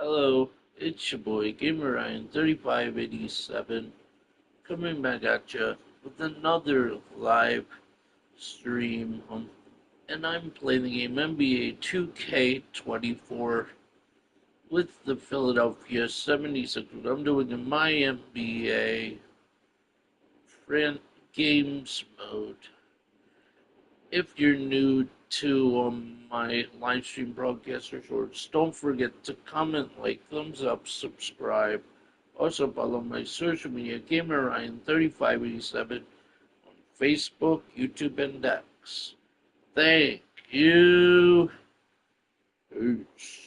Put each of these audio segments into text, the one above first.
Hello, it's your boy Gamer Ryan 3587 coming back at you with another live stream. And I'm playing the game NBA 2K24 with the Philadelphia 76ers. I'm doing a My NBA games mode. If you're new to my live stream broadcast or shorts, don't forget to comment, like, thumbs up, subscribe. Also follow my social media, Gamer Ryan 3587 on Facebook, YouTube, and X. Thank you. Peace.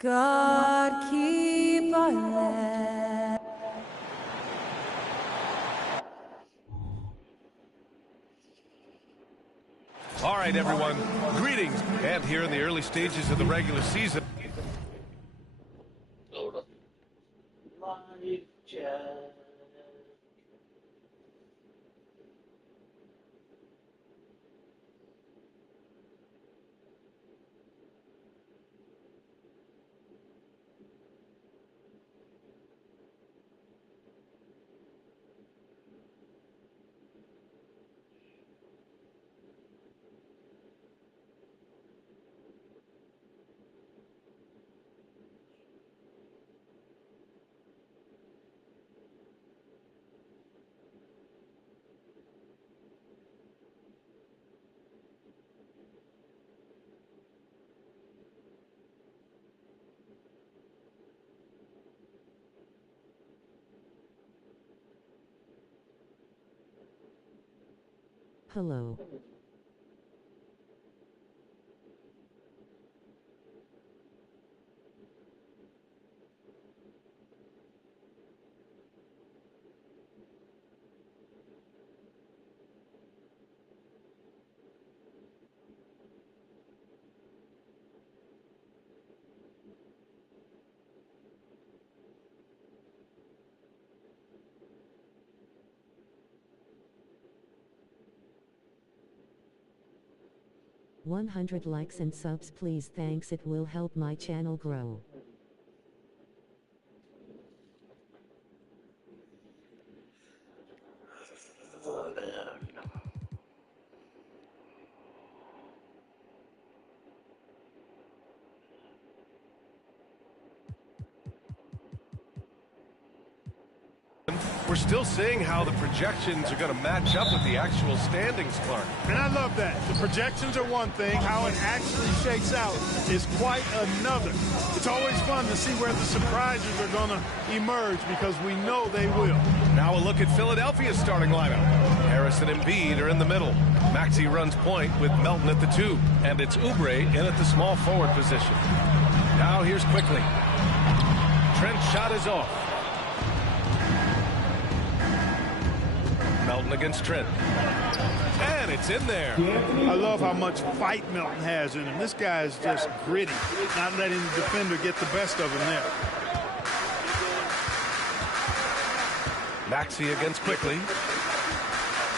God keep our land. All right, everyone. Greetings. And here in the early stages of the regular season. Live chat. Hello. $100 likes and subs please, thanks, it will help my channel grow. We're still seeing how the projections are going to match up with the actual standings, Clark. And I love that. The projections are one thing. How it actually shakes out is quite another. It's always fun to see where the surprises are going to emerge because we know they will. Now a look at Philadelphia's starting lineup. Harris and Embiid are in the middle. Maxey runs point with Melton at the 2. And it's Oubre in at the small forward position. Now here's Quickly. Trent's shot is off. Melton against Trent. And it's in there. I love how much fight Melton has in him. This guy is just gritty, not letting the defender get the best of him there. Maxey against Quickly.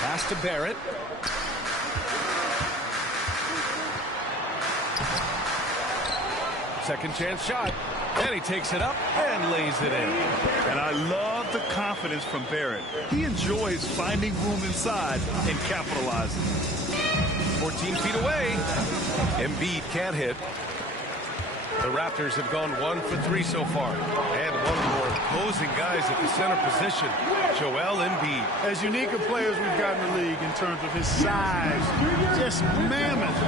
Pass to Barrett. Second chance shot. And he takes it up and lays it in. And I love the confidence from Barrett. He enjoys finding room inside and capitalizing. 14 feet away. Embiid can't hit. The Raptors have gone 1 for 3 so far. And one of the more imposing guys at the center position, Joel Embiid. As unique a player as we've got in the league in terms of his size, just mammoth,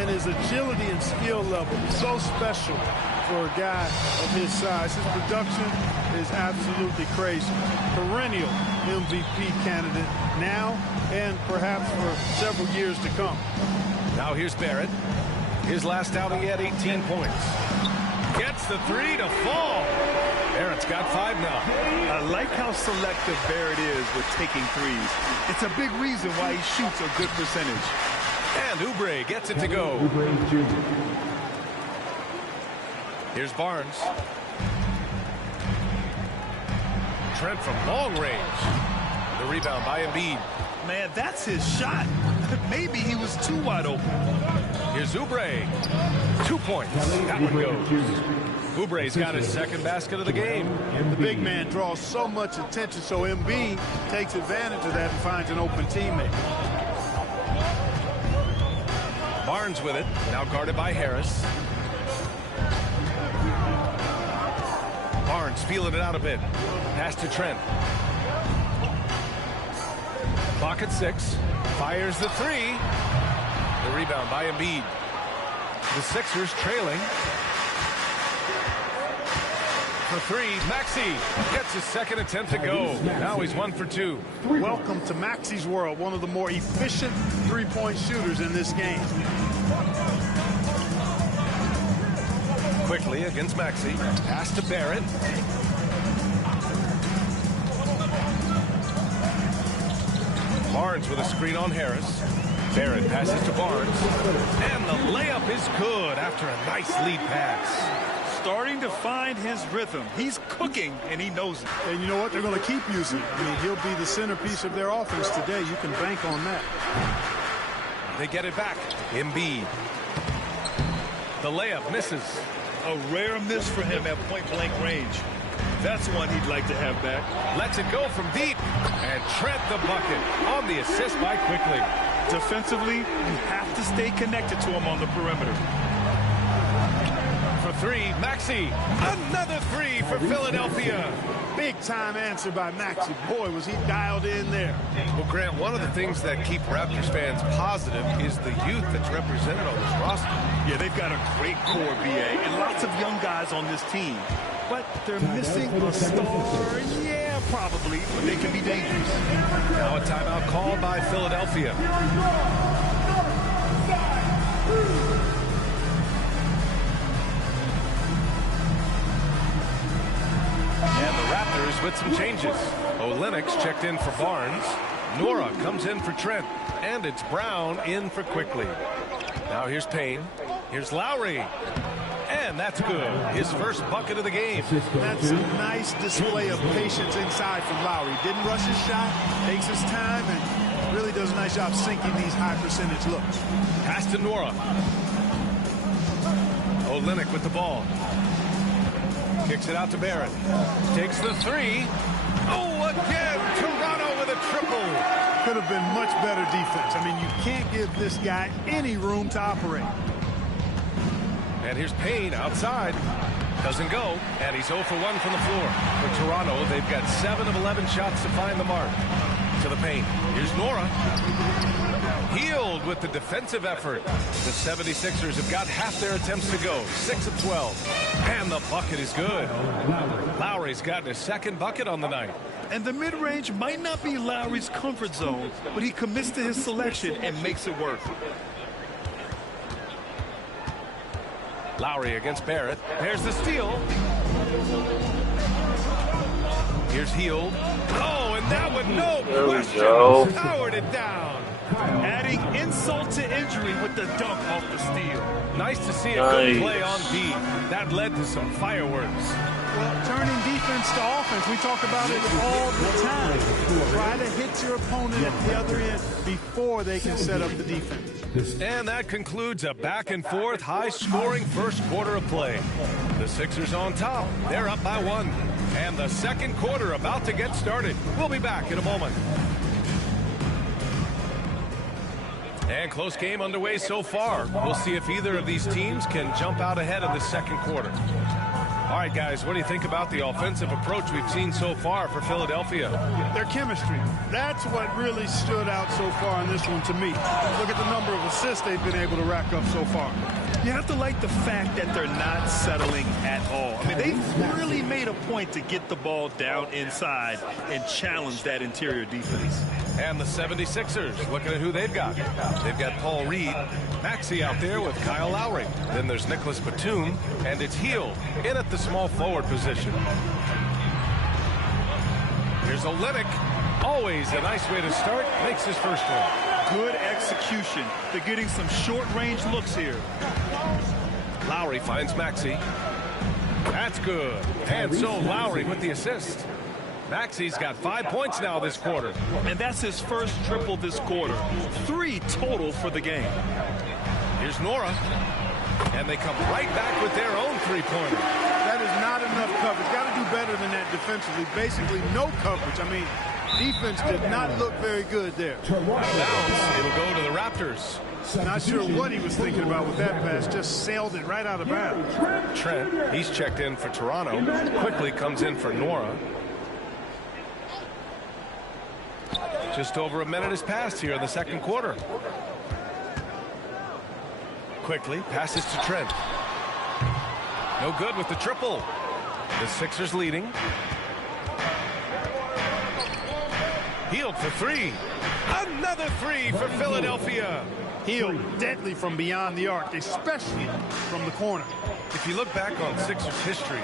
and his agility and skill level, so special. for a guy of his size. His production is absolutely crazy. Perennial MVP candidate now and perhaps for several years to come. Now here's Barrett. His last outing, he had 18 points. Gets the three to fall. Barrett's got 5 now. I like how selective Barrett is with taking threes. It's a big reason why he shoots a good percentage. And Oubre gets it to go. Here's Barnes. Trent from long range. The rebound by Embiid. Man, that's his shot. Maybe he was too wide open. Here's Oubre. 2 points. That one goes. Oubre's got his second basket of the game. The big man draws so much attention, so Embiid takes advantage of that and finds an open teammate. Barnes with it. Now guarded by Harris. Barnes feeling it out a bit. Pass to Trent. Clock at 6. Fires the three. The rebound by Embiid. The Sixers trailing. For 3, Maxey gets his second attempt to go. Now he's 1 for 2. Welcome to Maxey's world, one of the more efficient three-point shooters in this game. Quickly against Maxey. Pass to Barrett. Barnes with a screen on Harris. Barrett passes to Barnes. And the layup is good after a nice lead pass. Starting to find his rhythm. He's cooking, and he knows it. And you know what? They're going to keep using it. I mean, he'll be the centerpiece of their offense today. You can bank on that. They get it back. Embiid. The layup misses. A rare miss for him at point-blank range. That's one he'd like to have back. Lets it go from deep. And Trent the bucket on the assist by Quickly. Defensively, you have to stay connected to him on the perimeter. For 3, Maxey. Another 3 for Philadelphia. Big time answer by Maxey. Boy, was he dialed in there. Well, Grant, one of the things that keep Raptors fans positive is the youth that's represented on this roster. Yeah, they've got a great core, BA, and lots of young guys on this team. But they're missing a star. Yeah, probably, but they can be dangerous. Now a timeout called by Philadelphia. And the Raptors with some changes. Olynyk checked in for Barnes. Nora comes in for Trent. And it's Brown in for Quickly. Now here's Payne. Here's Lowry. And that's good. His first bucket of the game. That's a nice display of patience inside from Lowry. Didn't rush his shot, takes his time, and really does a nice job sinking these high percentage looks. Pass to Nora. Olynyk with the ball. Kicks it out to Barrett. Takes the 3. Oh, again, Toronto with a triple. Could have been much better defense. I mean, you can't give this guy any room to operate. And here's Payne outside. Doesn't go. And he's 0 for 1 from the floor. For Toronto, they've got 7 of 11 shots to find the mark. To the paint. Here's Nora. Healed with the defensive effort. The 76ers have got half their attempts to go. 6 of 12. And the bucket is good. Lowry's gotten his second bucket on the night. And the mid-range might not be Lowry's comfort zone, but he commits to his selection and makes it work. Lowry against Barrett. There's the steal. Here's Hield. Oh, and that one, no question. Powered it down. Adding insult to injury with the dunk off the steal. Nice to see a good play on D. That led to some fireworks. Well, turning defense to offense, we talk about it all the time. Try to hit your opponent at the other end before they can set up the defense. And that concludes a back-and-forth, high-scoring first quarter of play. The Sixers on top. They're up by 1. And the second quarter about to get started. We'll be back in a moment. And close game underway so far. We'll see if either of these teams can jump out ahead in the second quarter. All right, guys, what do you think about the offensive approach we've seen so far for Philadelphia? Their chemistry. That's what really stood out so far in this one to me. Look at the number of assists they've been able to rack up so far. You have to like the fact that they're not settling at all. I mean, they've really made a point to get the ball down inside and challenge that interior defense. And the 76ers, looking at who they've got. They've got Paul Reed, Maxey out there with Kyle Lowry. Then there's Nicholas Batum, and it's Hield in at the small forward position. Here's Olynyk. Always a nice way to start. Makes his first one. Good execution. They're getting some short-range looks here. Lowry finds Maxey. That's good. And so Lowry with the assist. Maxey's got 5 points now this quarter. And that's his first triple this quarter. 3 total for the game. Here's Nora. And they come right back with their own three-pointer. That is not enough coverage. Got to do better than that defensively. Basically, no coverage. I mean, defense did not look very good there. Bounce. It'll go to the Raptors. Not sure what he was thinking about with that pass. Just sailed it right out of bounds. Trent, he's checked in for Toronto. Quickly comes in for Nora. Just over a minute has passed here in the second quarter. Quickly passes to Trent. No good with the triple. The Sixers leading. Hield for three. Another three for Philadelphia. Hield deadly from beyond the arc, especially from the corner. If you look back on Sixers history,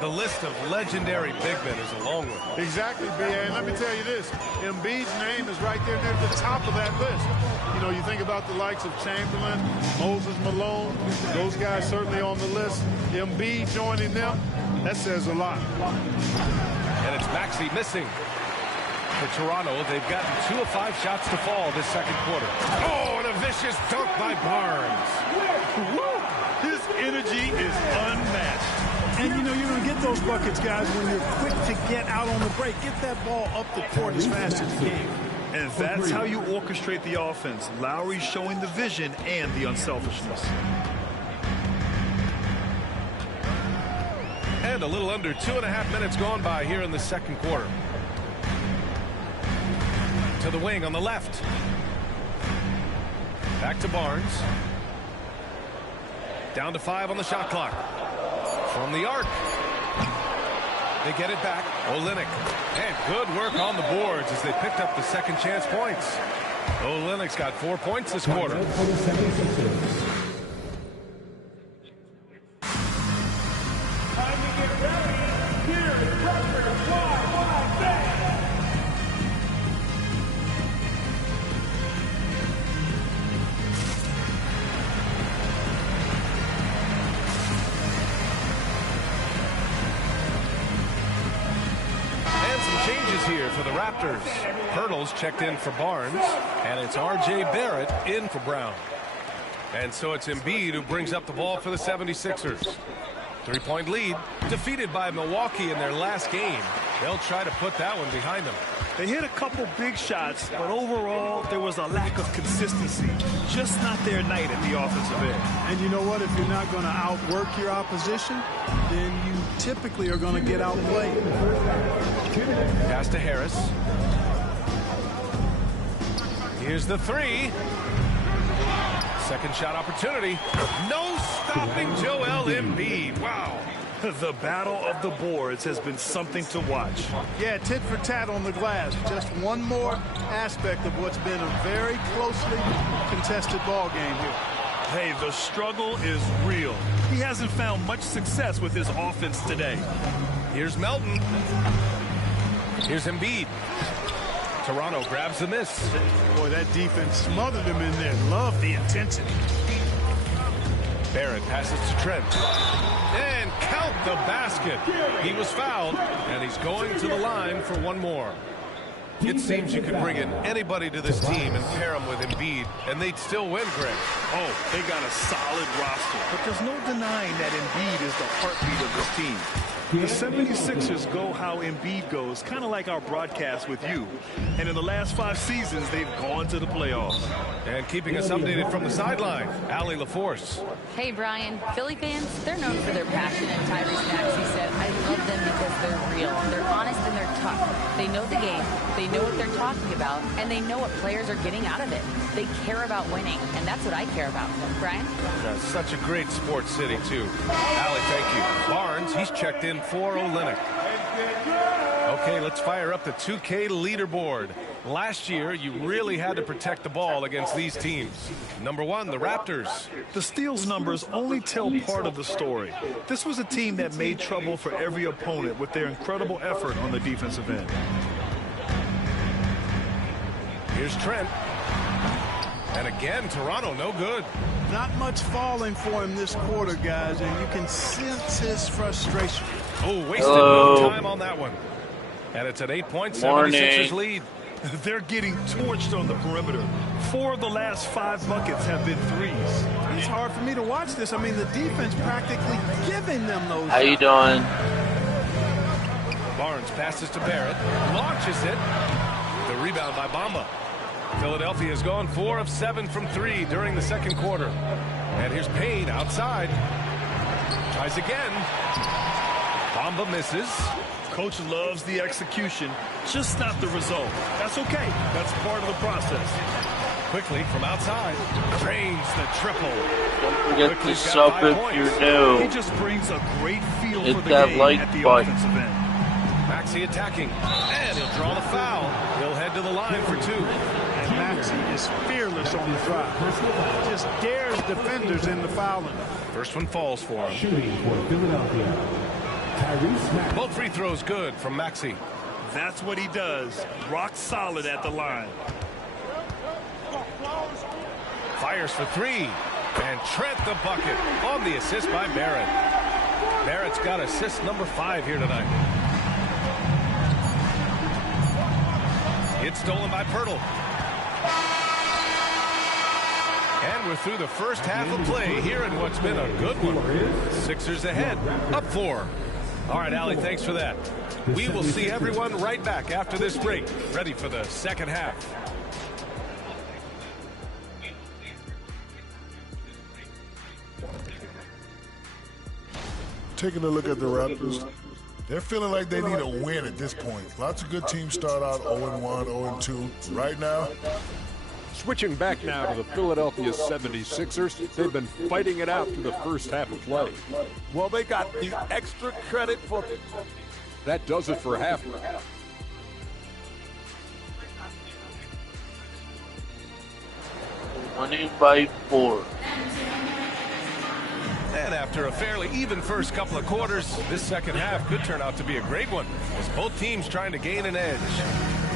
the list of legendary big men is a long one. Exactly, B.A. And let me tell you this, Embiid's name is right there near the top of that list. You know, you think about the likes of Chamberlain, Moses Malone, those guys certainly on the list. Embiid joining them, that says a lot. And it's Maxey missing. For Toronto, they've gotten 2 of 5 shots to fall this second quarter. Oh, and a vicious dunk by Barnes. His energy is unmatched. And, you know, you're going to get those buckets, guys, when you're quick to get out on the break. Get that ball up the court as fast as you can. And that's how you orchestrate the offense. Lowry showing the vision and the unselfishness. And a little under 2.5 minutes gone by here in the second quarter. To the wing on the left. Back to Barnes. Down to 5 on the shot clock. From the arc. They get it back. Olynyk. And good work on the boards as they picked up the second chance points. Olynyk's got 4 points this quarter. Here for the Raptors. Hurdles checked in for Barnes, and it's R.J. Barrett in for Brown. And so it's Embiid who brings up the ball for the 76ers. 3-point lead, defeated by Milwaukee in their last game. They'll try to put that one behind them. They hit a couple big shots, but overall, there was a lack of consistency. Just not their night at the offensive end. And you know what? If you're not going to outwork your opposition, then you typically are going to get outplayed. Pass to Harris. Here's the three. Second shot opportunity. No stopping Joel Embiid. Wow. The battle of the boards has been something to watch. Yeah, tit for tat on the glass. Just one more aspect of what's been a very closely contested ball game here. Hey, the struggle is real. He hasn't found much success with his offense today. Here's Melton. Here's Embiid. Toronto grabs the miss. Boy, that defense smothered him in there. Love the intensity. Barrett passes to Trent. And count the basket. He was fouled, and he's going to the line for one more. It seems you could bring in anybody to this team and pair them with Embiid, and they'd still win, Greg. Oh, they got a solid roster. But there's no denying that Embiid is the heartbeat of this team. The 76ers go how Embiid goes, kind of like our broadcast with you. And in the last 5 seasons, they've gone to the playoffs. And keeping us updated from the sideline, Allie LaForce. Hey, Brian. Philly fans, they're known for their passion. And Tyrese Maxey said, I love them because they're real. They're honest and they're tough. They know the game. They know what they're talking about. And they know what players are getting out of it. They care about winning. And that's what I care about. Brian? That's such a great sports city, too. Allie, thank you. Barnes, he's checked in for Olynyk. Okay, let's fire up the 2K leaderboard. Last year, you really had to protect the ball against these teams. Number 1, the Raptors. The steals numbers only tell part of the story. This was a team that made trouble for every opponent with their incredible effort on the defensive end. Here's Trent. And again, Toronto, no good. Not much falling for him this quarter, guys, and you can sense his frustration. Oh, wasted no time on that one. And it's an 8-point 76ers lead. They're getting torched on the perimeter. 4 of the last 5 buckets have been threes. It's hard for me to watch this. I mean, the defense practically giving them those. How you doing? Barnes passes to Barrett, launches it. The rebound by Bamba. Philadelphia has gone 4 of 7 from 3 during the second quarter. And here's Payne outside. Tries again. Bamba misses. Coach loves the execution, just not the result. That's okay. That's part of the process. Quickly from outside. Drains the triple. Don't forget to Quickly's got sub 5 if points. you're new. He just brings a great feel Hit for the that game like at the button. offensive end. Maxey attacking. And he'll draw the foul. He'll head to the line for 2. And Maxey is fearless on the drive. Just dares defenders in the fouling. First one falls for him. Shooting for Philadelphia, Tyrese Maxey. Both free throws good from Maxey. That's what he does. Rock solid at the line. Fires for 3. And Trent the bucket on the assist by Barrett. Barrett's got assist number 5 here tonight. It's stolen by Pirtle. And we're through the first half of play here in what's been a good one. Sixers ahead, up 4. All right, Allie, thanks for that. We will see everyone right back after this break, ready for the second half. Taking a look at the Raptors, they're feeling like they need a win at this point. Lots of good teams start out 0-1, 0-2. Right now, Switching back now to the Philadelphia 76ers, they've been fighting it out through the first half of play. Well, they got the extra credit for That does it for half. Winning by 4. And after a fairly even first couple of quarters, this second half could turn out to be a great one, as both teams trying to gain an edge.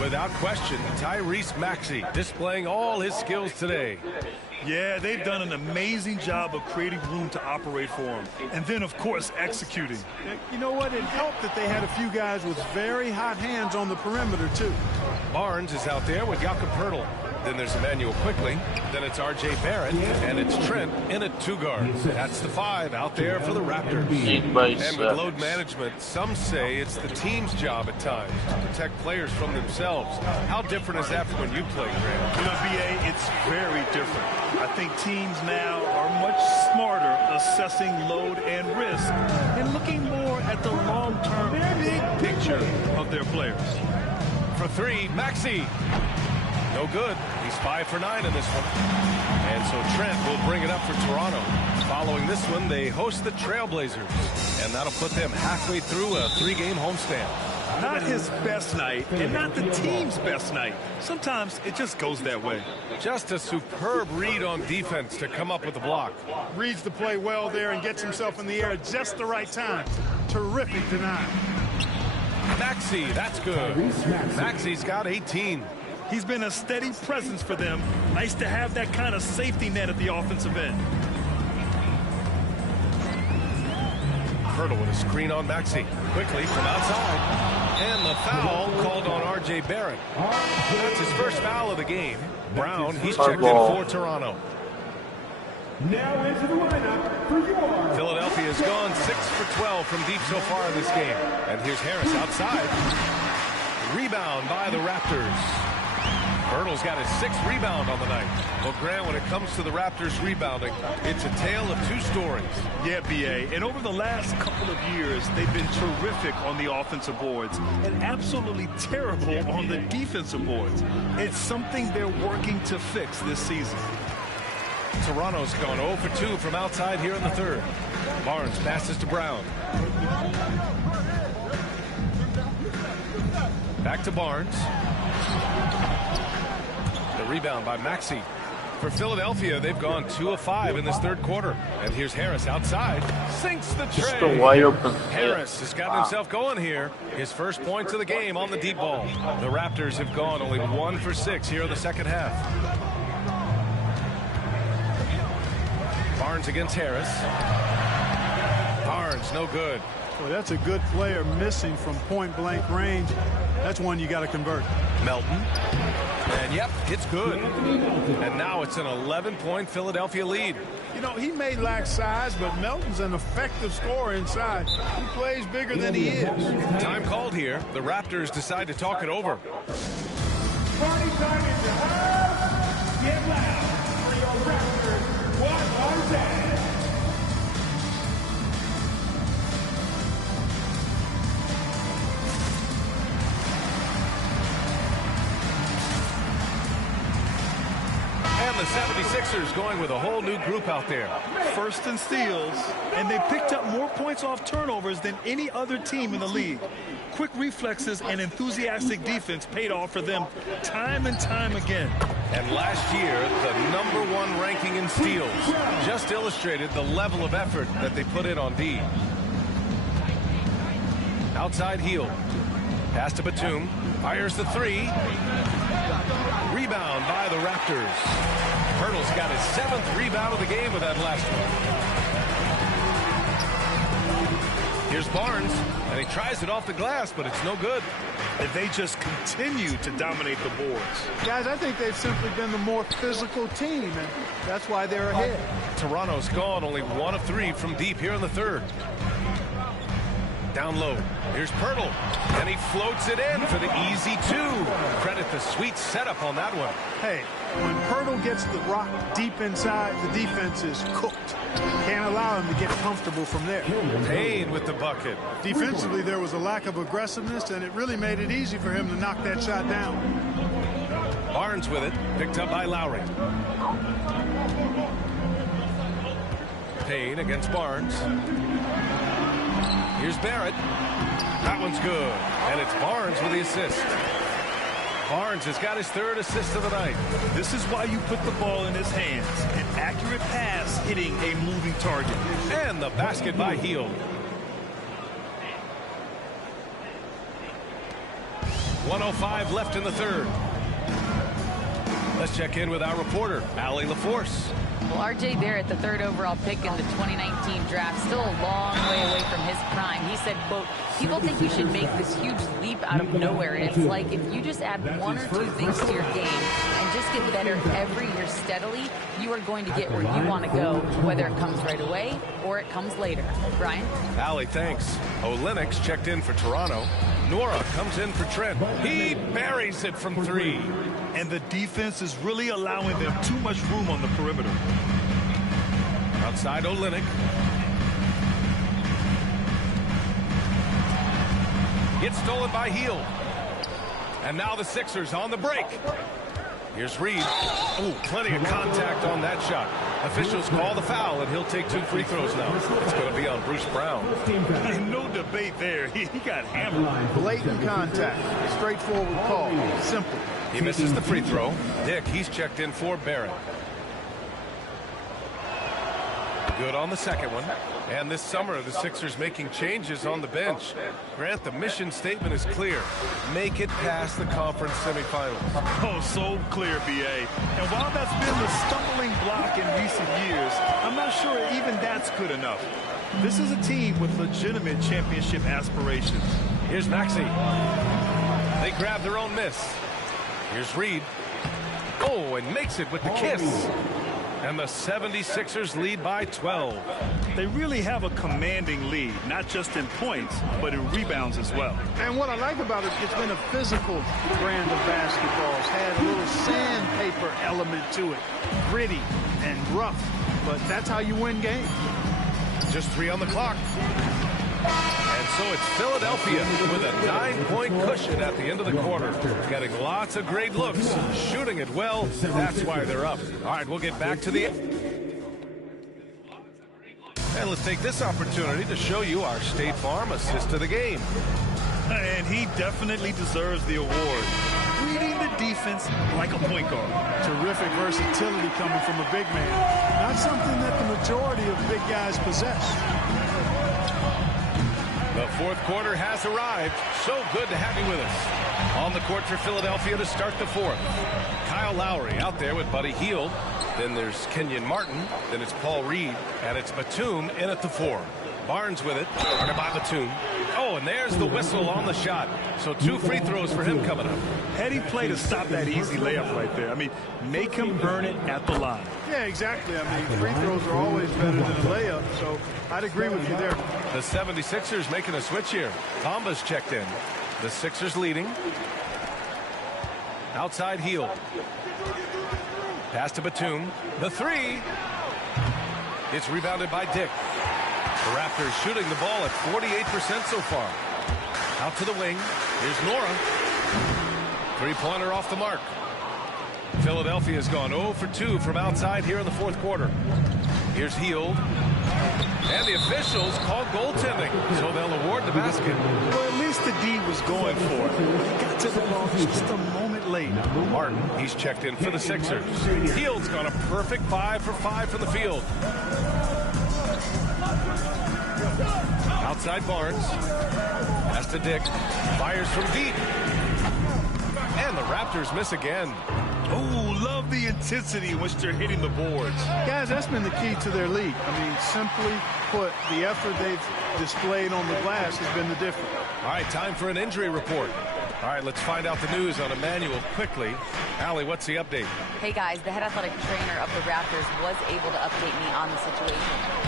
Without question, Tyrese Maxey displaying all his skills today. Yeah, they've done an amazing job of creating room to operate for him. And then, of course, executing. You know what? It helped that they had a few guys with very hot hands on the perimeter, too. Barnes is out there with Jakob Poeltl. Then there's Emmanuel Quickly. Then it's R.J. Barrett. And it's Trent in a 2-guard. That's the 5 out there for the Raptors. Lead by And 7. with load management, some say it's the team's job at times to protect players from themselves. How different is that from when you played, Grant? You know, BA, it's very different. I think teams now are much smarter assessing load and risk and looking more at the long-term big picture of their players. For 3, Maxey. No good. He's 5 for 9 in this one. And so Trent will bring it up for Toronto. Following this one, they host the Trailblazers. And that'll put them halfway through a 3-game homestand. Not his best night and not the team's best night. Sometimes it just goes that way. Just a superb read on defense to come up with the block. Reads the play well there and gets himself in the air at just the right time. Terrific denial. Maxey, that's good. Maxey's got 18. He's been a steady presence for them. Nice to have that kind of safety net at the offensive end. Poeltl with a screen on Maxey. Quickly from outside. And the foul called on R.J. Barrett. That's his first foul of the game. Brown, he's checked in for Toronto. Now into the lineup for your Philadelphia's gone 6 for 12 from deep so far in this game. And here's Harris outside. Rebound by the Raptors. Hurdle's got his 6th rebound on the night. Well, Grant, when it comes to the Raptors rebounding, it's a tale of two stories. Yeah, B.A. And over the last couple of years, they've been terrific on the offensive boards and absolutely terrible on the defensive boards. It's something they're working to fix this season. Toronto's gone 0 for 2 from outside here in the third. Barnes passes to Brown. Back to Barnes. The rebound by Maxey. For Philadelphia, they've gone 2 of 5 in this third quarter. And here's Harris outside. Sinks the tray. Just a wide open. Harris has got himself going here. His first points of the game on the deep ball. The Raptors have gone only 1 for 6 here in the second half. Barnes against Harris. Barnes, no good. Well, that's a good player missing from point-blank range. That's one you got to convert. Melton. And yep, it's good. And now it's an 11-point Philadelphia lead. You know, he may lack size, but Melton's an effective scorer inside. He plays bigger than he is. Time called here. The Raptors decide to talk it over. party time in the house. Get loud for your Raptors. What was that? And the 76ers going with a whole new group out there. First in steals, and they picked up more points off turnovers than any other team in the league. Quick reflexes and enthusiastic defense paid off for them time and time again. And last year, the #1 ranking in steals just illustrated the level of effort that they put in on D. Outside heel. Pass to Batum. Fires the three. Rebound by the Raptors. Hurdle's got his 7th rebound of the game with that last one. Here's Barnes, and he tries it off the glass, but it's no good. And they just continue to dominate the boards. Guys, I think they've simply been the more physical team, and that's why they're ahead. Toronto's gone only 1 of 3 from deep here in the third. Down low. Here's Pirtle, and he floats it in for the easy 2. Credit the sweet setup on that one. Hey, when Pirtle gets the rock deep inside, the defense is cooked. Can't allow him to get comfortable from there. Payne with the bucket. Defensively, there was a lack of aggressiveness, and it really made it easy for him to knock that shot down. Barnes with it, picked up by Lowry. Payne against Barnes. Here's Barrett. That one's good. And it's Barnes with the assist. Barnes has got his 3rd assist of the night. This is why you put the ball in his hands. An accurate pass hitting a moving target. And the basket by Hield. 1:05 left in the third. Let's check in with our reporter, Allie LaForce. Well, R.J. Barrett, the 3rd overall pick in the 2019 draft, still a long way away from his prime. He said, quote, people think you should make this huge leap out of nowhere. And it's like if you just add 1 or 2 things to your game and just get better every year steadily, you are going to get where you want to go, whether it comes right away or it comes later. Brian? Allie, thanks. Olynyk checked in for Toronto. Nora comes in for Trent. He buries it from 3. And the defense is really allowing them too much room on the perimeter. Outside Olynyk. Gets stolen by Hield. And now the Sixers on the break. Here's Reed. Oh, plenty of contact on that shot. Officials call the foul, and he'll take 2 free throws now. It's going to be on Bruce Brown. No debate there. He got hammered. Blatant contact. Straightforward call. Simple. He misses the free throw. Dick, he's checked in for Barrett. Good on the second one. And this summer, the Sixers making changes on the bench. Grant, the mission statement is clear. Make it past the conference semifinals. Oh, so clear, B.A. And while that's been the stumbling block in recent years, I'm not sure even that's good enough. This is a team with legitimate championship aspirations. Here's Maxey. They grab their own miss. Here's Reed. Oh, and makes it with the kiss. And the 76ers lead by 12. They really have a commanding lead, not just in points, but in rebounds as well. And what I like about it, it's been a physical brand of basketball. It's had a little sandpaper element to it. Gritty and rough, but that's how you win games. Just 3 on the clock. And so it's Philadelphia with a 9-point cushion at the end of the quarter. Getting lots of great looks, shooting it well. That's why they're up. All right, we'll get back to the... And let's take this opportunity to show you our State Farm assist of the game. And he definitely deserves the award. Reading the defense like a point guard. Terrific versatility coming from a big man. Not something that the majority of big guys possess. The fourth quarter has arrived. So good to have you with us. On the court for Philadelphia to start the fourth. Kyle Lowry out there with Buddy Hield. Then there's Kenyon Martin. Then it's Paul Reed. And it's Batum in at the 4. Barnes with it. Guarded by Batum. Oh, and there's the whistle on the shot. So 2 free throws for him coming up. Heady play to stop that easy layup right there. I mean, make him earn it at the line. Yeah, exactly. I mean, free throws are always better than a layup, so I'd agree with you there. The 76ers making a switch here. Tomba's checked in. The Sixers leading. Outside Hield. Pass to Batum. The 3. It's rebounded by Dick. The Raptors shooting the ball at 48% so far. Out to the wing. Here's Nora. 3-pointer off the mark. Philadelphia's gone 0 for 2 from outside here in the fourth quarter. Here's Hield. And the officials call goaltending, so they'll award the basket. Well, at least the D was going for it. He got to the ball just a moment late. Martin, he's checked in for the Sixers. Hield's got a perfect 5 for 5 from the field. Outside Barnes. Pass to Dick. Fires from deep. And the Raptors miss again. Oh, love the intensity in which they're hitting the boards. Guys, that's been the key to their league. I mean, simply put, the effort they've displayed on the glass has been the difference. All right, time for an injury report. All right, let's find out the news on Emmanuel quickly. Allie, what's the update? Hey guys, the head athletic trainer of the Raptors was able to update me on the situation.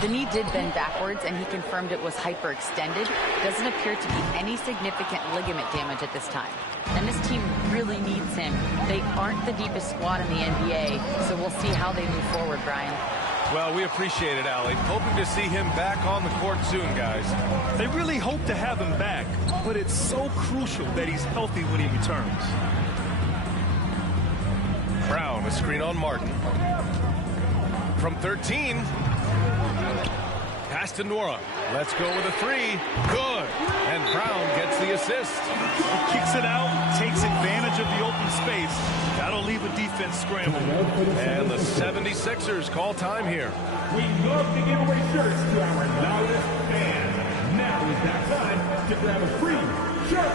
The knee did bend backwards and he confirmed it was hyperextended. Doesn't appear to be any significant ligament damage at this time. And this team really needs him. They aren't the deepest squad in the NBA, so we'll see how they move forward, Brian. Well, we appreciate it, Allie. Hoping to see him back on the court soon, guys. They really hope to have him back, but it's so crucial that he's healthy when he returns. Brown, a screen on Martin. From 13. Pass to Nora. Let's go with a 3. Good. And Brown gets the assist. He kicks it out, takes advantage of the open space. That'll leave a defense scrambled. And the 76ers call time here. We love to give away shirts to our loudest fans. Now is that time to grab a free shirt.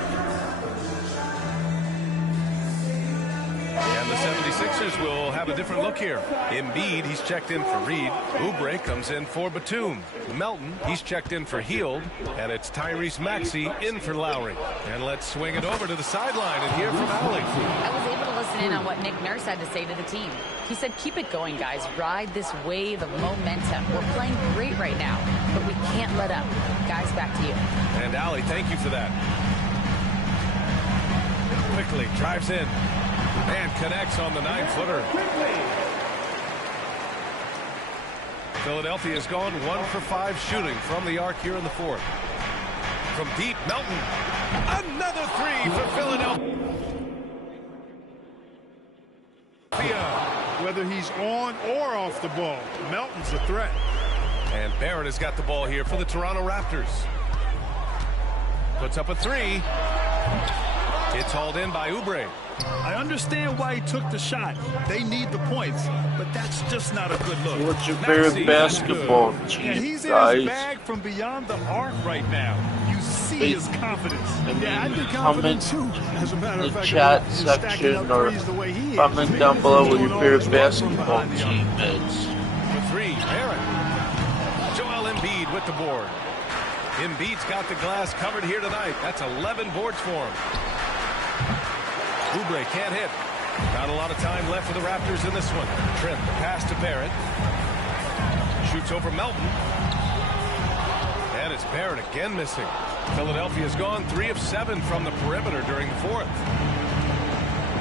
And the 76ers will have a different look here. Embiid, he's checked in for Reed. Oubre comes in for Batum. Melton, he's checked in for Hield. And it's Tyrese Maxey in for Lowry. And let's swing it over to the sideline and hear from Allie. I was able to listen in on what Nick Nurse had to say to the team. He said, keep it going, guys. Ride this wave of momentum. We're playing great right now, but we can't let up. Guys, back to you. And Allie, thank you for that. Quickly drives in. And connects on the 9-footer. Philadelphia has gone 1 for 5 shooting from the arc here in the fourth. From deep, Melton. Another 3 for Philadelphia. Whether he's on or off the ball, Melton's a threat. And Barrett has got the ball here for the Toronto Raptors. Puts up a 3. It's hauled in by Oubre. I understand why he took the shot. They need the points, but that's just not a good look. What's your favorite basketball team, and he's guys? in his bag from beyond the arc right now. You see his confidence. Yeah, I'd be confident too. As a matter of fact, chat section or comment down below what your favorite basketball team is. The 3, Barrett. Joel Embiid with the board. Embiid's got the glass covered here tonight. That's 11 boards for him. Oubre can't hit. Not a lot of time left for the Raptors in this one. Trent, the pass to Barrett. Shoots over Melton. And it's Barrett again missing. Philadelphia's gone 3 of 7 from the perimeter during the fourth.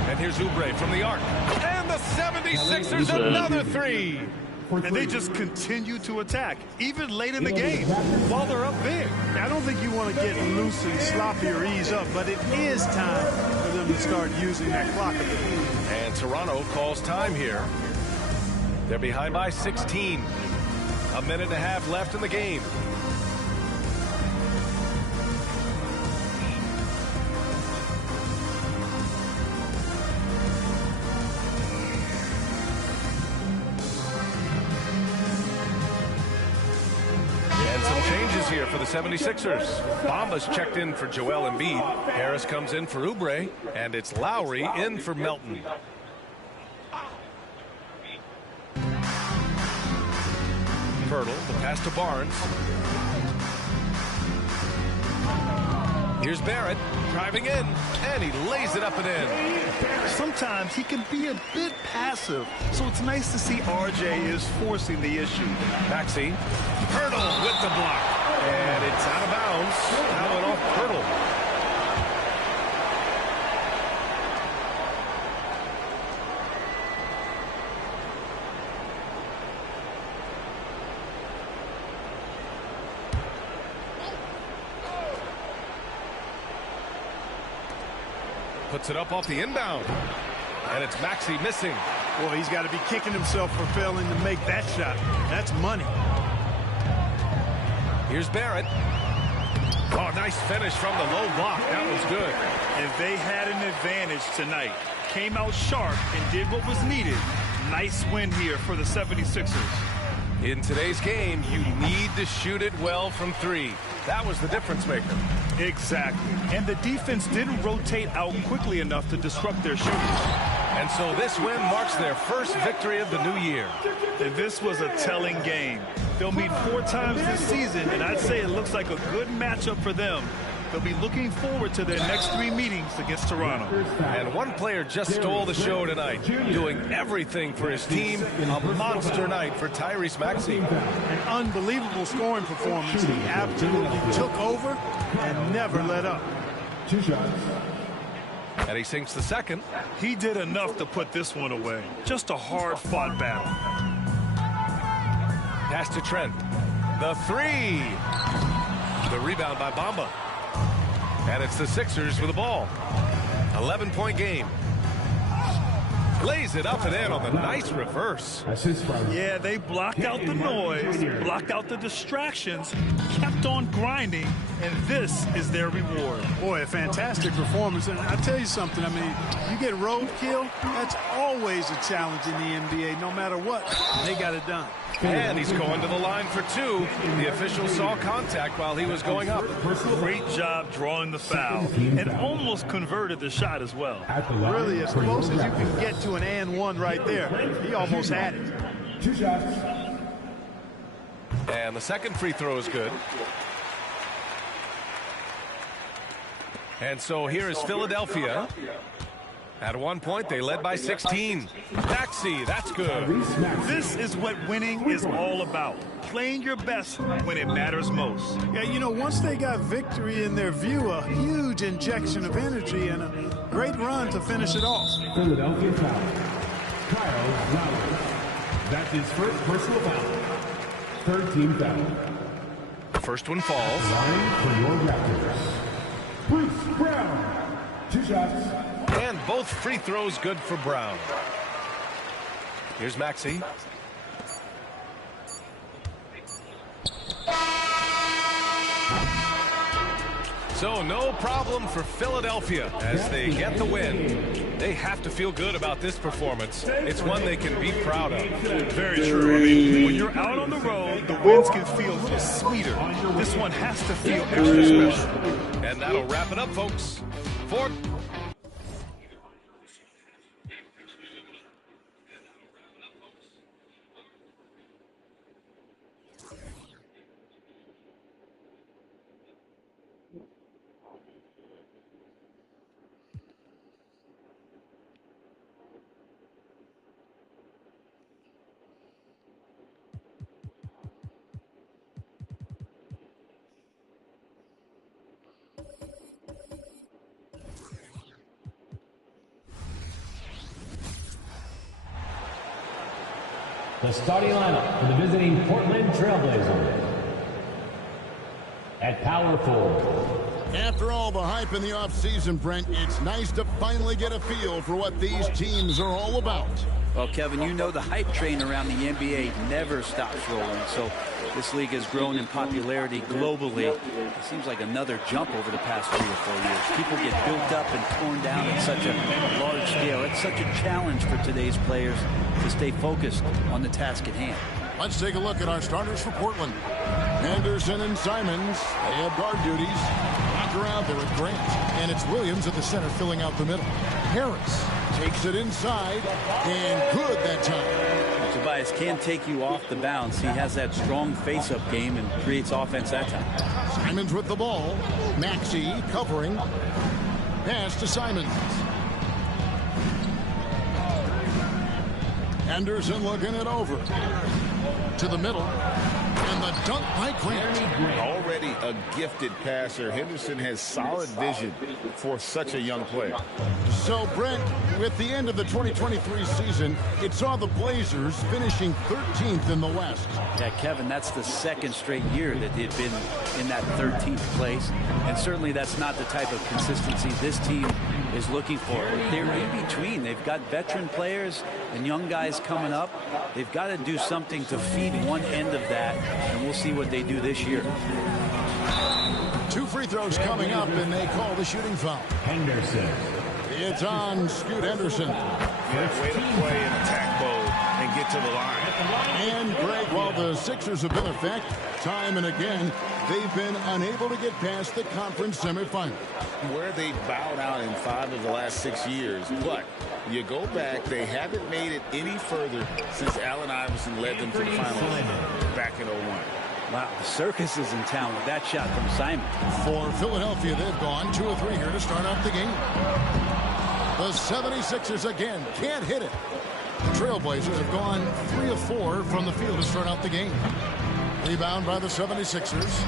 And here's Oubre from the arc. And the 76ers another 3. And they just continue to attack, even late in the game, while they're up big. I don't think you want to get loose and sloppy or ease up, but it is time for them to start using that clock a bit. And Toronto calls time here. They're behind by 16. A minute and a half left in the game. Here for the 76ers. Bamba's checked in for Joel Embiid. Harris comes in for Oubre, and it's Lowry in for Melton. Fertile, the pass to Barnes. Here's Barrett driving in, and he lays it up and in. Sometimes he can be a bit passive, so it's nice to see RJ is forcing the issue. Maxey, Fertile with the block. And it's out of bounds. That went off Fertile. Puts it up off the inbound. And it's Maxey missing. Well, he's got to be kicking himself for failing to make that shot. That's money. Here's Barrett. Oh, nice finish from the low block. That was good. And they had an advantage tonight. Came out sharp and did what was needed. Nice win here for the 76ers. In today's game, you need to shoot it well from 3. That was the difference maker. Exactly. And the defense didn't rotate out quickly enough to disrupt their shooting. And so this win marks their first victory of the new year. And this was a telling game. They'll meet 4 times this season, and I'd say it looks like a good matchup for them. They'll be looking forward to their next 3 meetings against Toronto. And one player just stole the show tonight, doing everything for his team. A monster night for Tyrese Maxey. An unbelievable scoring performance. He absolutely took over and never let up. 2 shots. And he sinks the second. He did enough to put this one away. Just a hard-fought battle. Pass to Trent. The 3. The rebound by Bamba. And it's the Sixers with the ball. 11-point game. Lays it up and in on the nice reverse. Yeah, they blocked out the noise, blocked out the distractions, kept on grinding, and this is their reward. Boy, a fantastic performance. And I tell you something, I mean, you get roadkill, that's always a challenge in the NBA, no matter what. They got it done. And he's going to the line for 2. The official saw contact while he was going up. Great job drawing the foul and almost converted the shot as well. Really, as close as you can get to an and 1 right there. He almost had it. 2 shots. And the second free throw is good. And so here is Philadelphia. At one point, they led by 16. Maxey, that's good. This is what winning is all about. Playing your best when it matters most. Yeah, you know, once they got victory in their view, a huge injection of energy and a great run to finish it off. Philadelphia foul. Kyle Lowry. That's his first personal foul. 3rd team foul. First one falls. Line for your Raptors. Bruce Brown. 2 shots. And both free throws good for Brown. Here's Maxey. So no problem for Philadelphia as they get the win. They have to feel good about this performance. It's one they can be proud of. Very true. I mean, when you're out on the road, the wins can feel just sweeter. This one has to feel extra special. And that'll wrap it up, folks. For The starting lineup for the visiting Portland Trailblazers. At power forward. After all the hype in the offseason, Brent, it's nice to finally get a feel for what these teams are all about. Well, Kevin, you know the hype train around the NBA never stops rolling, so this league has grown in popularity globally. It seems like another jump over the past 3 or 4 years. People get built up and torn down at such a large scale. It's such a challenge for today's players to stay focused on the task at hand. Let's take a look at our starters for Portland. Anderson and Simons, they have guard duties. Walker out there with Grant. And it's Williams at the center filling out the middle. Harris takes it inside, and good that time. Tobias can take you off the bounce. He has that strong face-up game and creates offense that time. Simons with the ball. Maxey covering. Pass to Simons. Anderson looking it over. To the middle. And the dunk by Grant. Already a gifted passer. Henderson has solid vision for such a young player. So, Brent, with the end of the 2023 season, it saw the Blazers finishing 13th in the West. Yeah, Kevin, that's the second straight year that they've been in that 13th place. And certainly that's not the type of consistency this team is looking for. They're in between. They've got veteran players and young guys coming up. They've got to do something to feed one end of that, and we'll see what they do this year. 2 free throws coming up, and they call the shooting foul. Henderson. It's on Scoot Henderson. Way to play in attack mode and get to the line. And Greg, while the Sixers have been effective time and again, they've been unable to get past the conference semifinal. Where they bowed out in 5 of the last 6 years, but you go back, they haven't made it any further since Allen Iverson led them to the finals back in 01. Wow, the circus is in town with that shot from Simon. For Philadelphia, they've gone 2 of 3 here to start off the game. The 76ers again can't hit it. The Trailblazers have gone 3 of 4 from the field to start out the game. Rebound by the 76ers.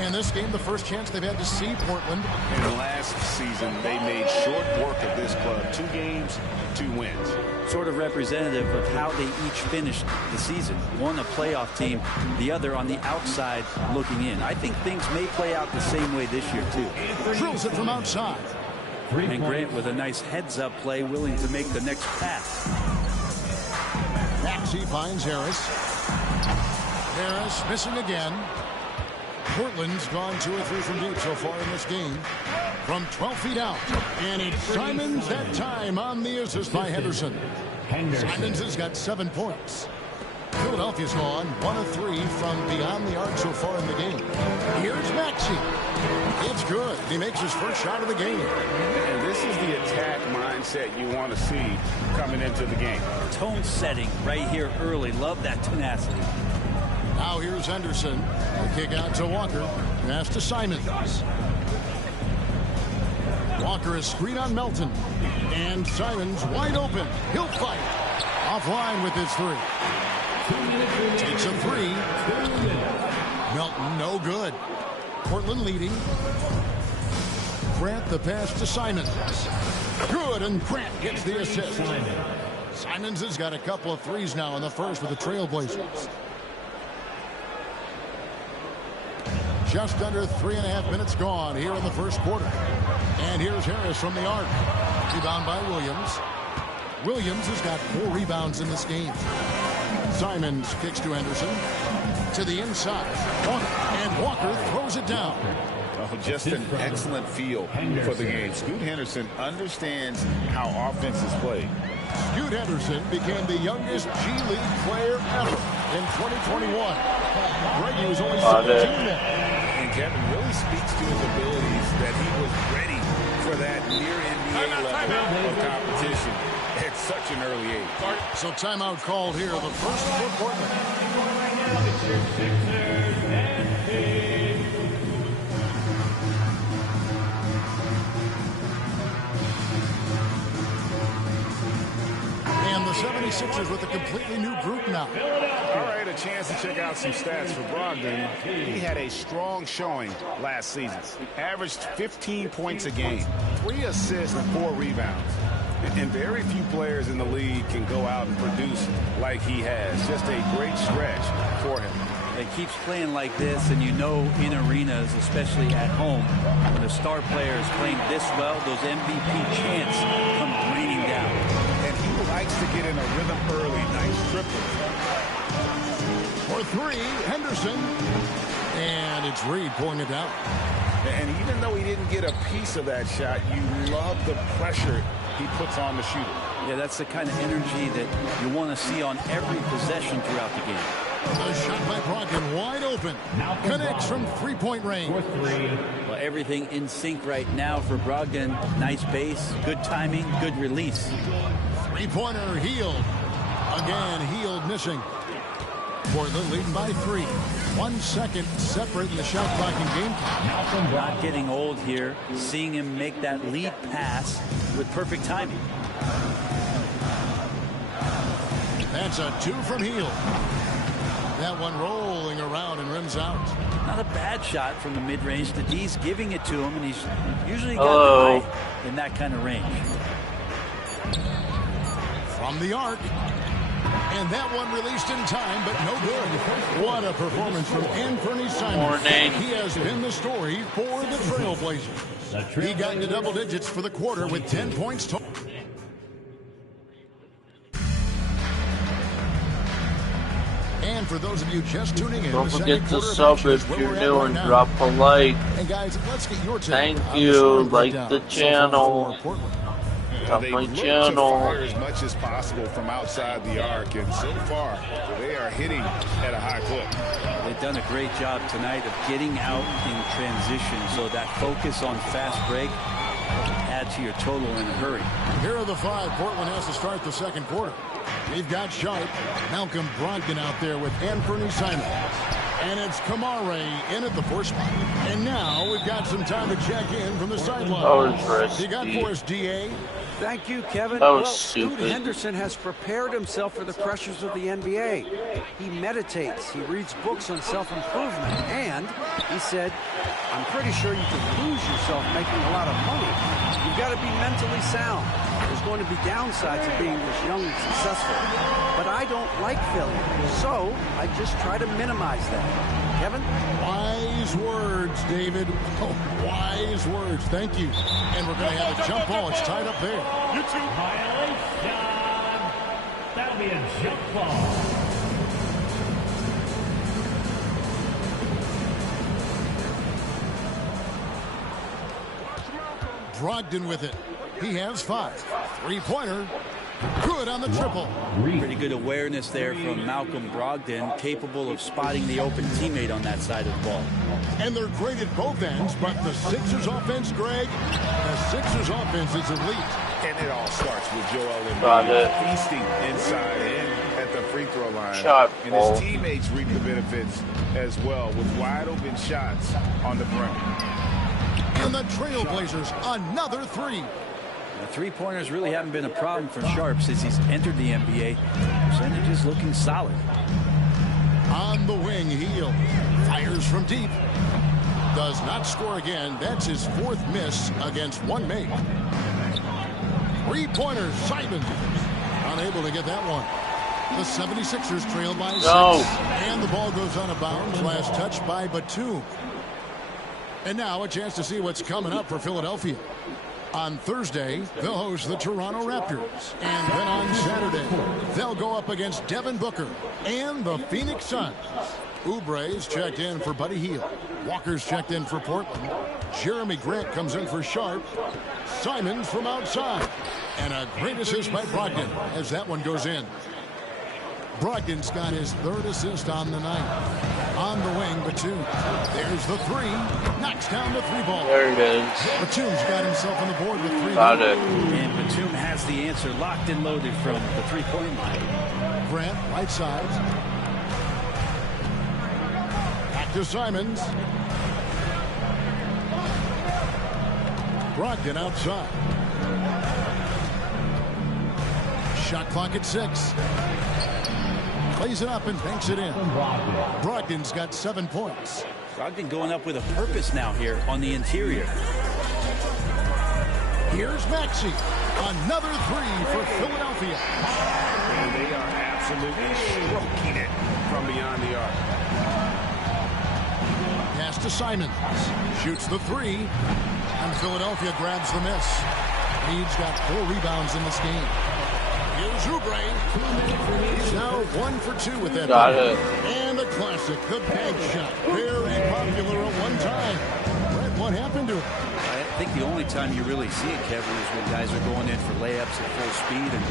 And this game, the first chance they've had to see Portland. And last season, they made short work of this club. 2 games, 2 wins. Sort of representative of how they each finished the season. One a playoff team, the other on the outside looking in. I think things may play out the same way this year, too. Drills it from outside. And Grant with a nice heads-up play, willing to make the next pass. Maxey finds Harris. Harris missing again. Portland's gone 2 or 3 from deep so far in this game. From 12 feet out. And it's Simons that time on the assist by Henderson. Simons has got 7 points. Philadelphia's gone 1 of 3 from beyond the arc so far in the game. Here's Maxey. It's good. He makes his first shot of the game. And this is the attack mindset you want to see coming into the game. Tone setting right here early. Love that tenacity. Now here's Henderson. The kick out to Walker. Pass to Simons. Walker is screen on Melton. And Simons wide open. He'll fight. Offline with his 3. Takes a 3. Melton no good. Portland leading. Grant the pass to Simons. Good, and Grant gets the assist. Simons has got a couple of 3s now in the first with the Trailblazers. Just under 3.5 minutes gone here in the first quarter. And here's Harris from the arc. Rebound by Williams. Williams has got 4 rebounds in this game. Simons kicks to Anderson. To the inside. And Walker throws it down. Oh, just an excellent feel for the game. Scoot Henderson understands how offense is played. Scoot Henderson became the youngest G League player ever in 2021. Reggie was only 17 then. And Kevin really speaks to his abilities that he was ready for that near NBA level of competition at such an early age. So timeout called here, the first for Portland. And the 76ers with a completely new group now. All right, a chance to check out some stats for Brogdon. He had a strong showing last season. Averaged 15 points a game, 3 assists and 4 rebounds. And very few players in the league can go out and produce like he has. Just a great stretch for him. He keeps playing like this, and you know in arenas, especially at home, when a star player is playing this well, those MVP chants come raining down. And he likes to get in a rhythm early. Nice triple. For three, Henderson. And it's Reed pulling it down. And even though he didn't get a piece of that shot, you love the pressure he puts on the shooter. Yeah, that's the kind of energy that you want to see on every possession throughout the game. A shot by Brogdon, wide open. Connects from three-point range. Well, everything in sync right now for Brogdon. Nice base, good timing, good release. Three-pointer, Hield. Again, Hield missing. Portland leading by 3. 1 second separate in the shot clock and game clock. Not getting old here. Seeing him make that lead pass with perfect timing. That's a 2 from Hield. That one rolling around and rims out. Not a bad shot from the mid-range. The D's giving it to him, and he's usually got the eye in that kind of range. From the arc. And that one released in time, but no good. What a performance from Anthony Simons. He has been the story for the Trailblazers. He got into double digits for the quarter with 10 points total. And for those of you just tuning in, don't forget to sub if you're new and drop a like. And guys, let's get your take. Thank you. Like the channel. They look to fire as much as possible from outside the arc, and so far they are hitting at a high clip. They've done a great job tonight of getting out in transition, so that focus on fast break add to your total in a hurry. Here are the 5 Portland has to start the second quarter. We've got Sharp, Malcolm Brogdon out there with Anthony Simons. And it's Kamare in at the 4 spot. And now we've got some time to check in from the sideline. You got for us, D.A.? Thank you, Kevin. Well, Scoot Henderson has prepared himself for the pressures of the NBA. He meditates. He reads books on self-improvement. And he said, I'm pretty sure you can lose yourself making a lot of money. You've got to be mentally sound. There's going to be downsides of being this young and successful. But I don't like failure. So I just try to minimize that. Kevin? Wise words, David. Oh, wise words. Thank you. And we're going to have a jump ball. It's tied up there. Violation. That'll be a jump ball. Brogdon with it. He has 5. 3-pointer. Good on the triple. Pretty good awareness there from Malcolm Brogdon, capable of spotting the open teammate on that side of the ball. And they're great at both ends, but the Sixers offense, Greg, the Sixers offense is elite. And it all starts with Joel Embiid feasting inside in at the free throw line. And his teammates reap the benefits as well with wide open shots on the perimeter. And the Trailblazers, another 3. The three-pointers really haven't been a problem for Sharp since he's entered the NBA. Percentage is looking solid. On the wing, Hield fires from deep. Does not score again. That's his 4th miss against 1 make. 3-pointer, Simons. Unable to get that one. The 76ers trail by 6. And the ball goes out of bounds. Last touch by Batum. And now a chance to see what's coming up for Philadelphia. On Thursday, they'll host the Toronto Raptors. And then on Saturday, they'll go up against Devin Booker and the Phoenix Suns. Oubre's checked in for Buddy Hield. Walker's checked in for Portland. Jeremy Grant comes in for Sharp. Simons from outside. And a great assist by Brogdon as that one goes in. Brogdon's got his 3rd assist on the night. On the wing, Batum. There's the 3. Knocks down the 3-ball. There it is. Batum's got himself on the board with 3. Got it. And Batum has the answer locked and loaded from the 3-point line. Grant, right side. Back to Simons. Brogdon outside. Shot clock at 6. Plays it up and banks it in. Brogdon's got 7 points. Brogdon going up with a purpose now here on the interior. Here's Maxey. Another three for Philadelphia. And they are absolutely stroking it from beyond the arc. Pass to Simons. Shoots the three. And Philadelphia grabs the miss. He's got 4 rebounds in this game. Here's Oubre. He's now 1 for 2 with that. Got it. And a classic, the bank shot. Very popular at one time. Brett, what happened to him? I think the only time you really see it, Kevin, is when guys are going in for layups at full speed and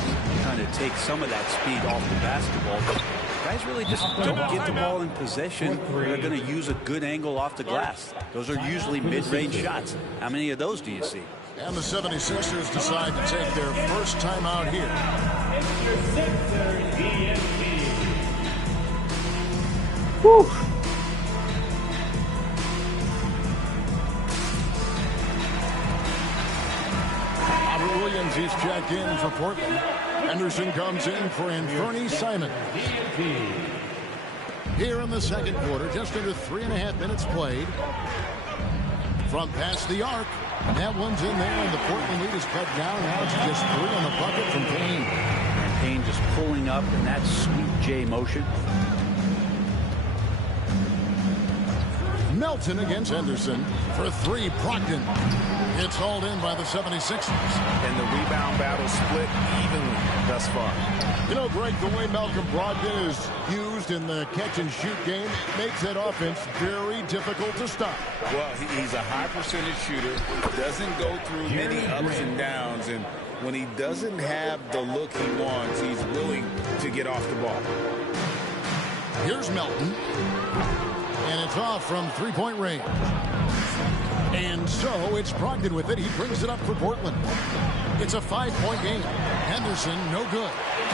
trying to take some of that speed off the basketball. But guys really just don't get the ball in possession. They're going to use a good angle off the glass. Those are usually mid-range shots. How many of those do you see? And the 76ers decide to take their first time out here. Whew. Robert Williams, he's checked in for Portland. Henderson comes in for Anthony Simons. Here in the second quarter, just under 3.5 minutes played. From past the arc. That one's in there, and the Portland lead is cut down. Now it's just 3 on the bucket from Payne. And Payne just pulling up in that sweet J motion. Melton against Henderson for 3. Brogdon. It's hauled in by the 76ers. And the rebound battle split evenly thus far. You know, Greg, the way Malcolm Brogdon is used in the catch-and-shoot game makes that offense very difficult to stop. Well, he's a high percentage shooter, doesn't go through many ups and downs, and when he doesn't have the look he wants, he's willing to get off the ball. Here's Melton. And it's off from 3-point range. And so it's Brogdon with it. He brings it up for Portland. It's a 5-point game. Henderson, no good.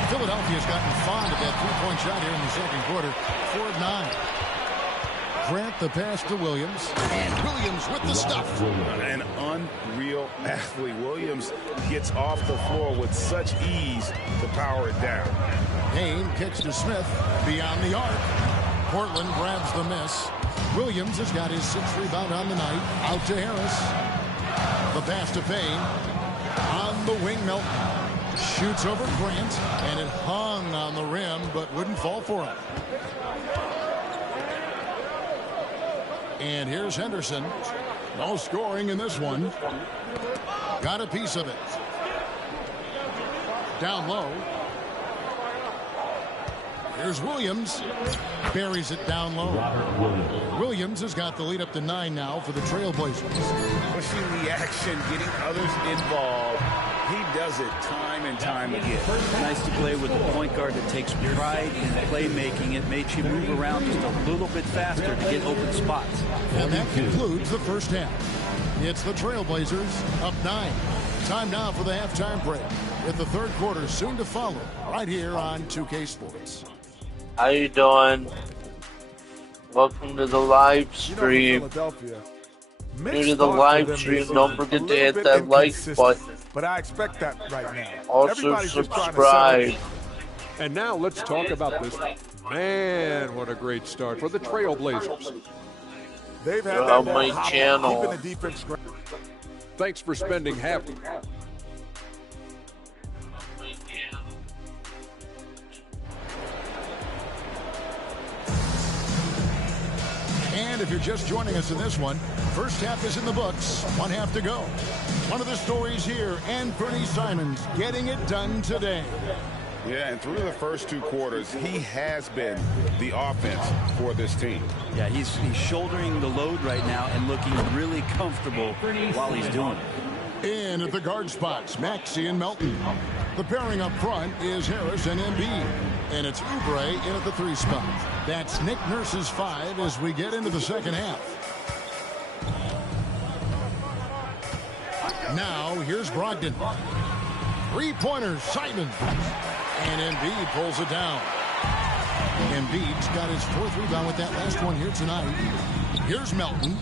Philadelphia's gotten fond of that 3-point shot here in the second quarter. 4 of 9. Grant the pass to Williams. And Williams with the stuff. An unreal athlete. Williams gets off the floor with such ease to power it down. Payne kicks to Smith beyond the arc. Portland grabs the miss. Williams has got his 6th rebound on the night. Out to Harris. The pass to Payne. On the wing, Melton. Shoots over Grant. And it hung on the rim, but wouldn't fall for him. And here's Henderson. No scoring in this one. Got a piece of it. Down low. Here's Williams. Buries it down low. Williams has got the lead up to 9 now for the Trailblazers. Pushing the action, getting others involved. He does it time and time again. Nice to play with a point guard that takes pride in playmaking. It makes you move around just a little bit faster to get open spots. And that concludes the first half. It's the Trailblazers up 9. Time now for the halftime break, with the third quarter soon to follow right here on 2K Sports. How you doing? Welcome to the live stream. New to the live stream, don't forget to hit that like button. But I expect that right now. Also subscribe. And now let's talk about this. Man, what a great start for the Trailblazers. They've had on my channel. Keeping the defense. Thanks for spending half. And if you're just joining us in this one, first half is in the books. 1 half to go. One of the stories here, Anthony Simons getting it done today. Yeah, and through the first 2 quarters, he has been the offense for this team. Yeah, he's shouldering the load right now and looking really comfortable while he's doing it. In at the guard spots, Maxey and Melton. The pairing up front is Harris and Embiid. And it's Oubre in at the 3 spot. That's Nick Nurse's 5 as we get into the second half. Now, here's Brogdon. 3-pointers, Simons. And Embiid pulls it down. Embiid's got his 4th rebound with that last one here tonight. Here's Melton.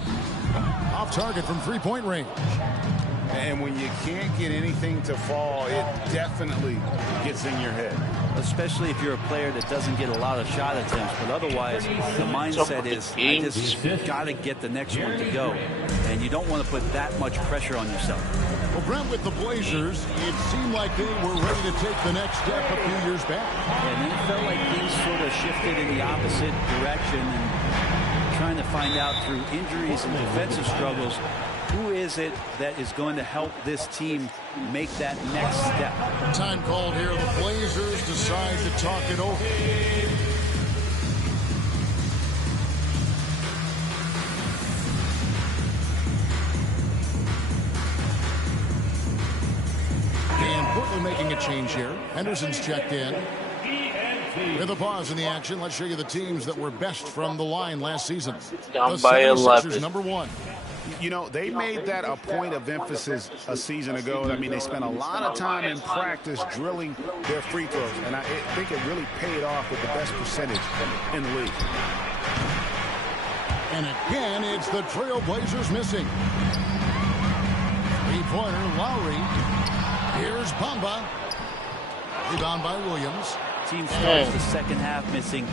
Off target from 3-point range. And when you can't get anything to fall, it definitely gets in your head. Especially if you're a player that doesn't get a lot of shot attempts. But otherwise, the mindset is, I just got to get the next one to go. And and you don't want to put that much pressure on yourself. Well, Brent, with the Blazers, it seemed like they were ready to take the next step a few years back. And then it felt like things sort of shifted in the opposite direction, and trying to find out through injuries and defensive struggles, who is it that is going to help this team make that next step? Time called here. The Blazers decide to talk it over. And Portland making a change here. Henderson's checked in. With a pause in the action, let's show you the teams that were best from the line last season. Down the by 76ers, 11. number 1. You know, they made that a point of emphasis a season ago. I mean, they spent a lot of time in practice drilling their free throws, and I think it really paid off with the best percentage in the league. And again, it's the Trailblazers missing. Three-pointer, Lowry. Here's Bamba. Rebound by Williams. Team starts the second half missing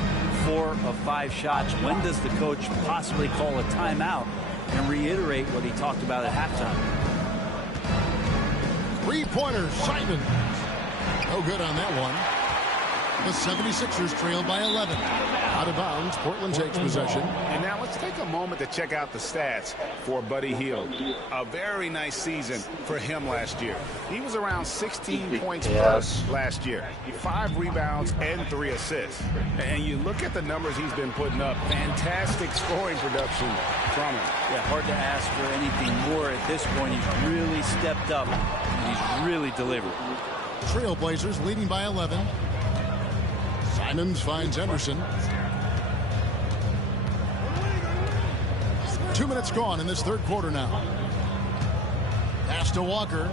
4 of 5 shots. When does the coach possibly call a timeout and reiterate what he talked about at halftime? Three-pointer, Simon. No good on that one. The 76ers trail by 11. Out of bounds, Portland takes possession. And now let's take a moment to check out the stats for Buddy Hield. A very nice season for him last year. He was around 16 points plus last year. 5 rebounds and 3 assists. And you look at the numbers he's been putting up. Fantastic scoring production from him. Yeah, hard to ask for anything more at this point. He's really stepped up, and he's really delivered. Trailblazers leading by 11. Simons finds Henderson. 2 minutes gone in this third quarter now. Pass to Walker.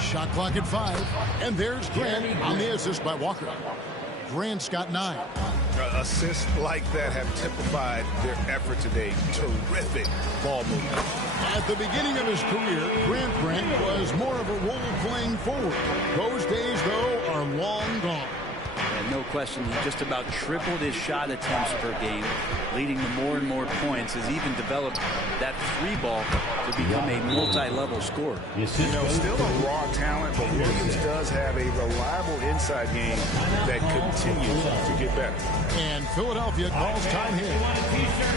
Shot clock at 5. And there's Grant on the assist by Walker. Grant's got 9. Assists like that have typified their effort today. Terrific ball movement. At the beginning of his career, Grant was more of a role playing forward. Those days, though, are long gone. And no question, he just about tripled his shot attempts per game, leading to more and more points. Has even developed that 3 ball to become a multi-level scorer. You know, still a raw talent, but Williams does have a reliable inside game that continues to get better. And Philadelphia calls time here.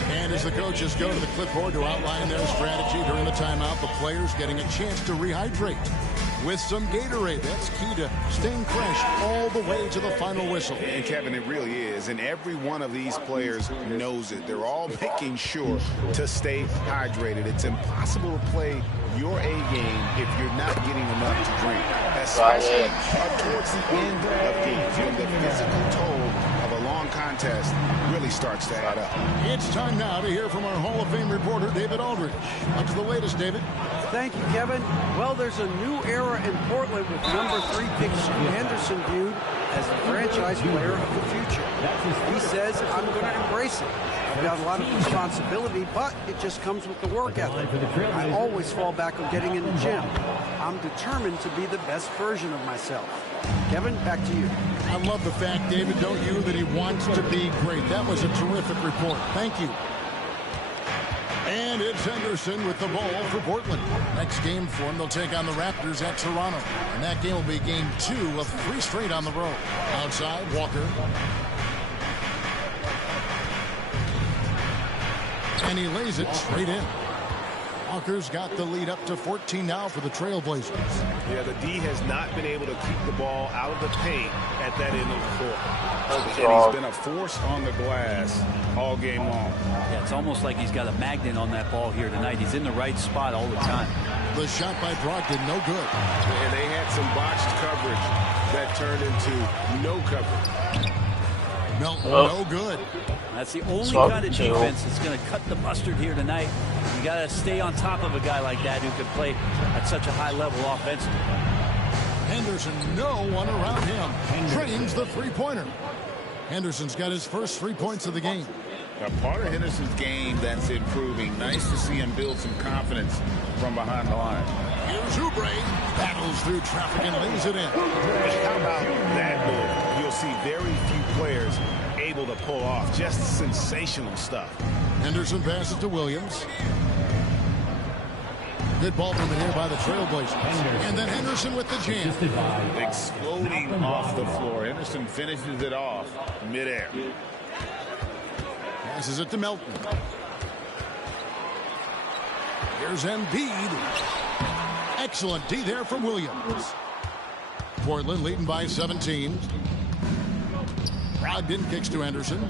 And as the coaches go to the clipboard to outline their strategy during the timeout, the players getting a chance to rehydrate with some Gatorade. That's key to staying fresh all the way to the final whistle. And Kevin, it really is. And every one of these players knows it. They're all making sure to stay hydrated. It's impossible to play your A game if you're not getting enough to drink, especially towards the end of games when the physical toll of a long contest really starts to add up. It's time now to hear from our Hall of Fame reporter, David Aldridge. What's the latest, David? Thank you, Kevin. Well, there's a new era in Portland with number 3 pick Scoot Henderson viewed as the franchise player of the future. He says, I'm going to embrace it. I've got a lot of responsibility, but it just comes with the work ethic. I always fall back on getting in the gym. I'm determined to be the best version of myself. Kevin, back to you. I love the fact, David, don't you, that he wants to be great. That was a terrific report. Thank you. And it's Henderson with the ball for Portland. Next game for him, they'll take on the Raptors at Toronto. And that game will be game 2 of 3 straight on the road. Outside, Walker. And he lays it straight in. Walker's got the lead up to 14 now for the Trailblazers. Yeah, the D has not been able to keep the ball out of the paint at that end of the floor. And he's been a force on the glass all game long. Yeah, it's almost like he's got a magnet on that ball here tonight. He's in the right spot all the time. The shot by Brogdon, no good. And they had some botched coverage that turned into no coverage. No good. That's the only kind of defense that's going to cut the mustard here tonight. You got to stay on top of a guy like that who can play at such a high level offensively. Henderson, no one around him. Drains the three-pointer. Henderson's got his first 3 points of the game. A part of Henderson's game that's improving. Nice to see him build some confidence from behind the line. Here's Oubre. Battles through traffic and lays it in. How about that move? You'll see very few players able to pull off. Just sensational stuff. Henderson passes to Williams. Good ball movement here by the Trailblazers. And then Henderson with the jam. Exploding off the floor. Henderson finishes it off midair. Passes it to Melton. Here's Embiid. Excellent D there from Williams. Portland leading by 17. Brogdon kicks to Henderson.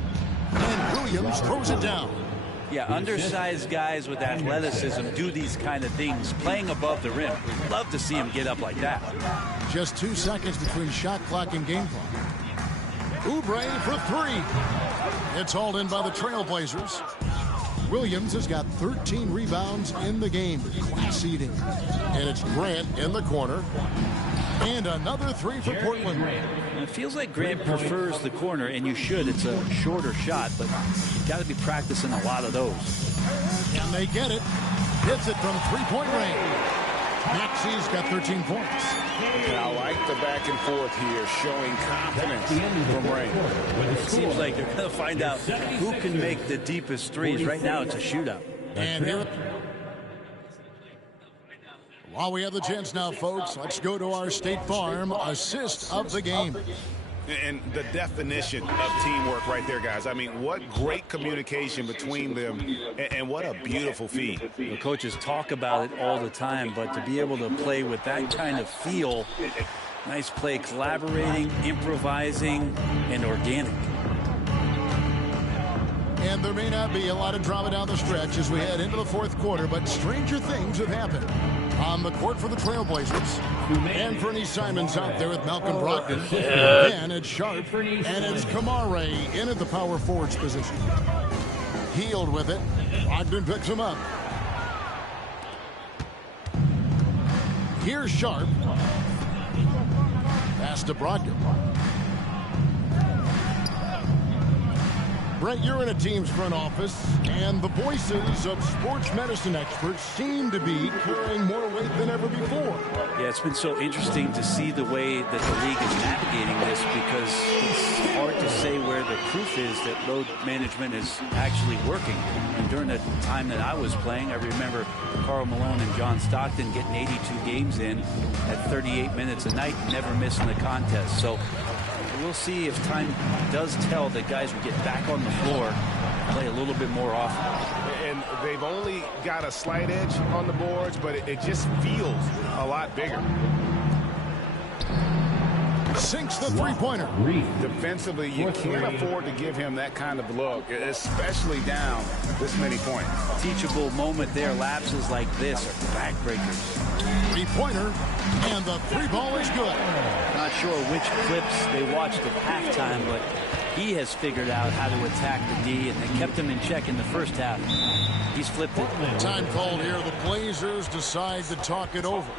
And Williams throws it down. Yeah, undersized guys with athleticism do these kind of things, playing above the rim. Love to see him get up like that. Just 2 seconds between shot clock and game clock. Oubre for 3. It's hauled in by the Trailblazers. Williams has got 13 rebounds in the game. Class eating. And it's Grant in the corner. And another 3 for Portland. It feels like Grant prefers the corner, and you should. It's a shorter shot, but you've got to be practicing a lot of those. And they get it. Hits it from 3-point range. Maxi's got 13 points. And I like the back and forth here, showing confidence from Ray. It seems like they're going to find out who can make the deepest threes. Right now, it's a shootout. And here, while we have the chance now, folks, let's go to our State Farm assist of the game. And the definition of teamwork right there, guys. I mean, what great communication between them, and what a beautiful feed. The coaches talk about it all the time, but to be able to play with that kind of feel, nice play, collaborating, improvising, and organic. And there may not be a lot of drama down the stretch as we head into the 4th quarter, but stranger things have happened. On the court for the Trailblazers, Anthony Simons out there with Malcolm Brogdon. Then it's Sharp, and it's Kamare in at the power forwards position. Healed with it. Brogdon picks him up. Here's Sharp. Pass to Brogdon. Brent, you're in a team's front office, and the voices of sports medicine experts seem to be carrying more weight than ever before. Yeah, it's been so interesting to see the way that the league is navigating this, because it's hard to say where the proof is that load management is actually working. And during the time that I was playing, I remember Karl Malone and John Stockton getting 82 games in at 38 minutes a night, never missing a contest. So we'll see if time does tell that guys will get back on the floor, play a little bit more often. And they've only got a slight edge on the boards, but it just feels a lot bigger. Sinks the three-pointer. Defensively, you can't afford to give him that kind of look, especially down this many points. Teachable moment there. Lapses like this are backbreakers. Three-pointer, and the 3-ball is good. Not sure which clips they watched at halftime, but he has figured out how to attack the D, and they kept him in check in the first half. He's flipped it. Time called here. The Blazers decide to talk it over.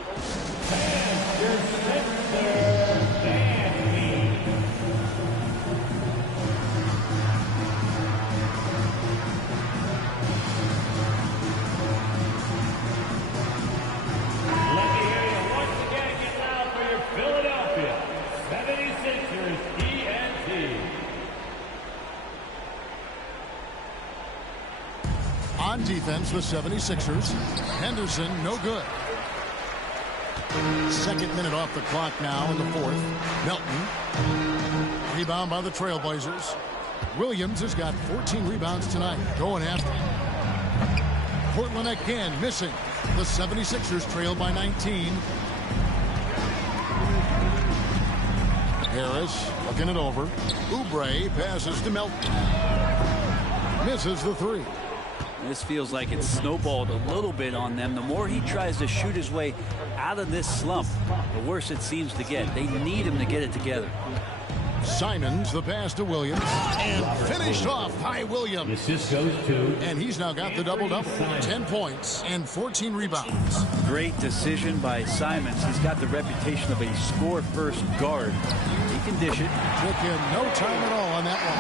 On defense, the 76ers. Henderson, no good. Second minute off the clock now in the fourth. Melton. Rebound by the Trailblazers. Williams has got 14 rebounds tonight. Going after him. Portland again missing. The 76ers trail by 19. Harris looking it over. Oubre passes to Melton. Misses the three. This feels like it's snowballed a little bit on them. The more he tries to shoot his way out of this slump, the worse it seems to get. They need him to get it together. Simons, the pass to Williams, and finished off by Williams. Assist goes to. And he's now got the double-double. 10 points and 14 rebounds. Great decision by Simons. He's got the reputation of a score-first guard. He can dish it. Took him no time at all on that one.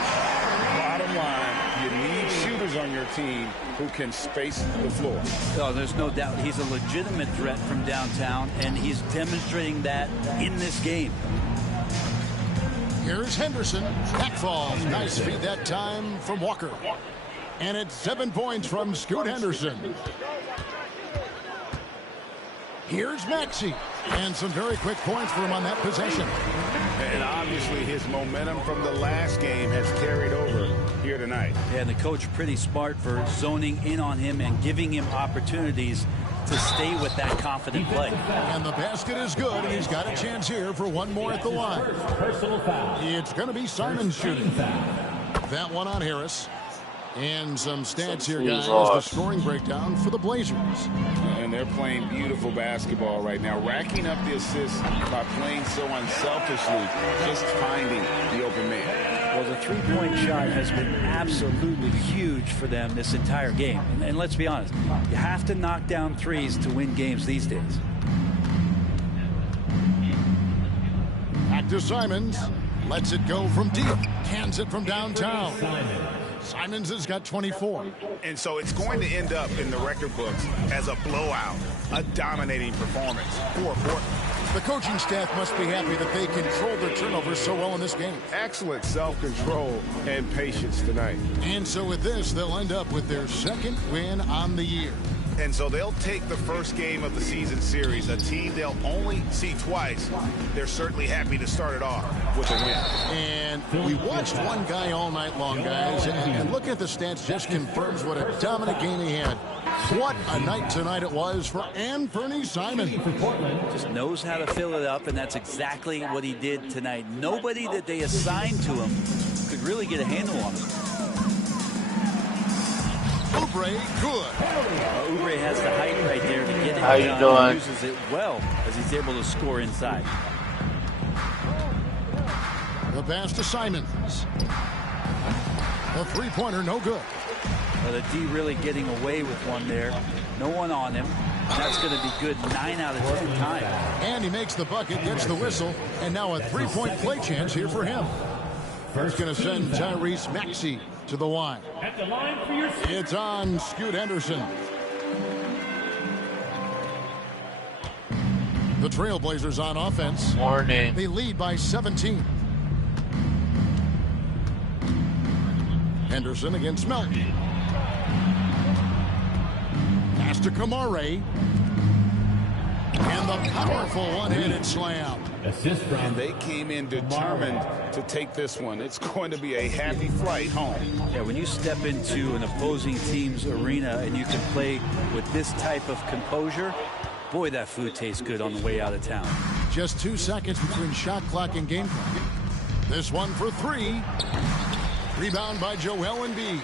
Bottom line, you need shooters on your team who can space the floor. Oh, there's no doubt. He's a legitimate threat from downtown, and he's demonstrating that in this game. Here's Henderson. Back falls. Nice feed that time from Walker. And it's 7 points from Scoot Henderson. Here's Maxey. And some very quick points for him on that possession. And obviously his momentum from the last game has carried over here tonight. Yeah, and the coach pretty smart for zoning in on him and giving him opportunities to stay with that confident play. And the basket is good, and he's got a chance here for one more at the line. It's going to be Simons shooting. That one on Harris. And some stats here, guys. The scoring breakdown for the Blazers. And they're playing beautiful basketball right now, racking up the assists by playing so unselfishly, just finding the open man. Well, the three-point shot has been absolutely huge for them this entire game. And let's be honest, you have to knock down threes to win games these days. Back to Simons. Lets it go from deep. Cans it from downtown. Simons has got 24. And so it's going to end up in the record books as a blowout, a dominating performance for Portland. The coaching staff must be happy that they controlled their turnovers so well in this game. Excellent self-control and patience tonight. And so with this, they'll end up with their second win on the year. And so they'll take the first game of the season series, a team they'll only see twice. They're certainly happy to start it off with a win. And we watched one guy all night long, guys, and looking at the stats just confirms what a dominant game he had. What a night tonight it was for Anfernee Simons. Just knows how to fill it up, and that's exactly what he did tonight. Nobody that they assigned to him could really get a handle on him. Oubre, good. Oubre has the height right there to get it How you done. doing? He uses it well as he's able to score inside. The pass to Simons. The three-pointer, no good. Well, the D really getting away with one there. No one on him. That's going to be good 9 out of 10 times. And he makes the bucket, gets the whistle, and now a three-point play chance here for him. First going to send Tyrese Maxey to the line. At the line for your... It's on Scoot Henderson. The Trailblazers on offense. Morning. They lead by 17. Henderson against Melton. Pass to Kamare. And the powerful one-handed slam. Assist from... And they came in determined to take this one. It's going to be a happy flight home. Yeah, when you step into an opposing team's arena and you can play with this type of composure, boy, that food tastes good on the way out of town. Just 2 seconds between shot clock and game clock. This one for three. Rebound by Joel Embiid.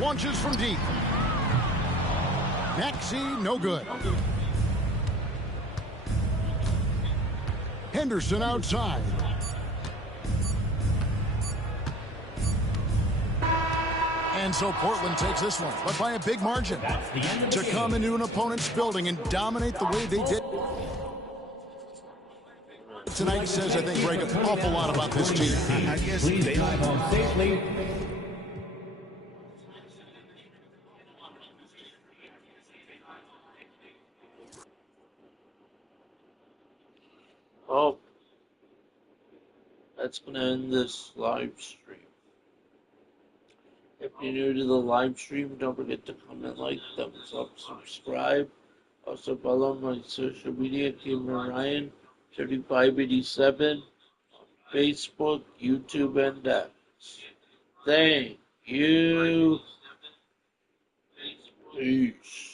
Launches from deep. Maxey, no good. Henderson outside. And so Portland takes this one, but by a big margin. To come into an opponent's building and dominate the way they did tonight says, I think, Greg, an awful lot about this team. I guess Please they drive home safely. Oh, that's going to end this live stream. If you're new to the live stream, don't forget to comment, like, thumbs up, subscribe. Also follow my social media, Cameron Ryan 3587, Facebook, YouTube, and X. Thank you. Peace.